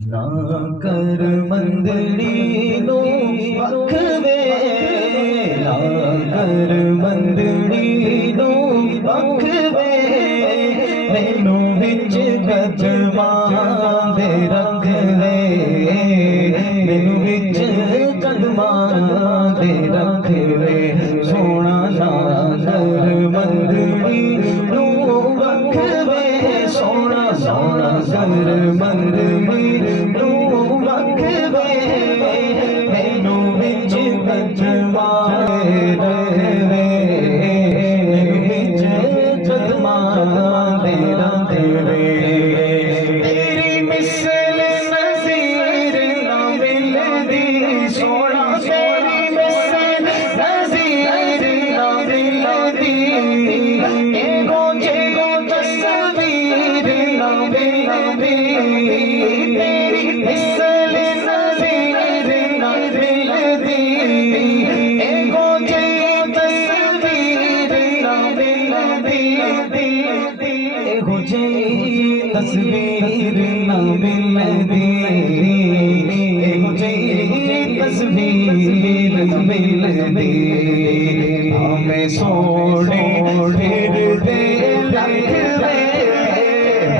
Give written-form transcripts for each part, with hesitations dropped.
ना कर मंदड़ी नो बखवे, ना कर मंदड़ी नो बखवे, मैनू विच कदमा दे रख ले, मैनू विच कदमा दे रख ले, सोना ना कर मंदड़ी नो बखवे, सोना सोना कर मंदड़ी तस्वीर न मिलदी, तस्वीर न मिलदी, हमें सोने फिर दे रखवे,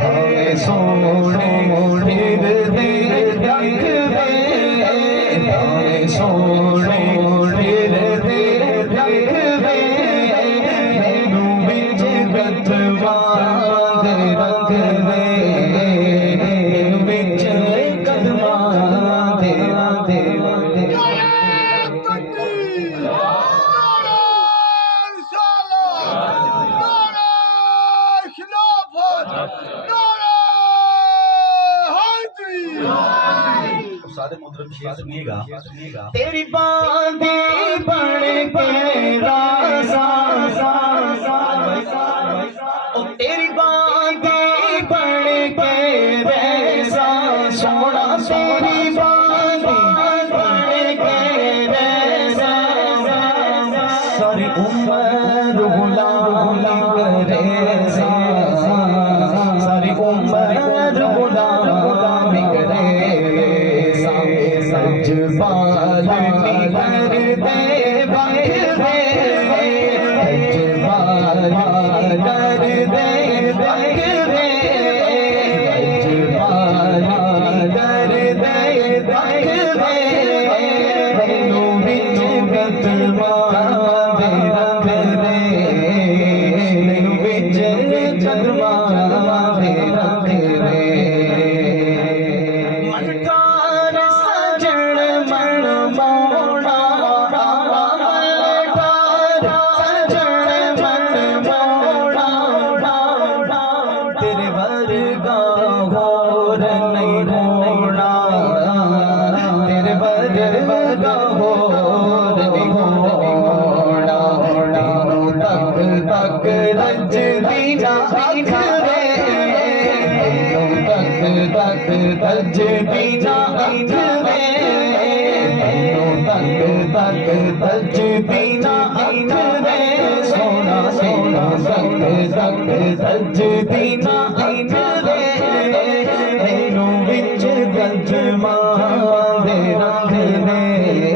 हमें सोने फिर दे रखवे, हमें सोने फिर दे रखवे, मैनू विच गतवा दे रखवे, तेरी बांधी बन के रासा, ओ तेरी बांधी बन के रैसा, सोना तेरी बांधी बन के रैसा, सारी उम्र गुलाम करे, सारी उम्र गुलाम करे, सच बालनी कर दे बखवे, सच बालनी कर दे बखवे, सच बालनी कर दे बखवे, मैनू विच गतवा दे रखवे, मैनू विच गतवा दे रखवे, तक रज दी जा आखवे, तक रज दी जा आखवे, तक रज दी जा आखवे, सोना सोना तक रज दी जा आखवे, मैनू विच गजमा दे रखवे।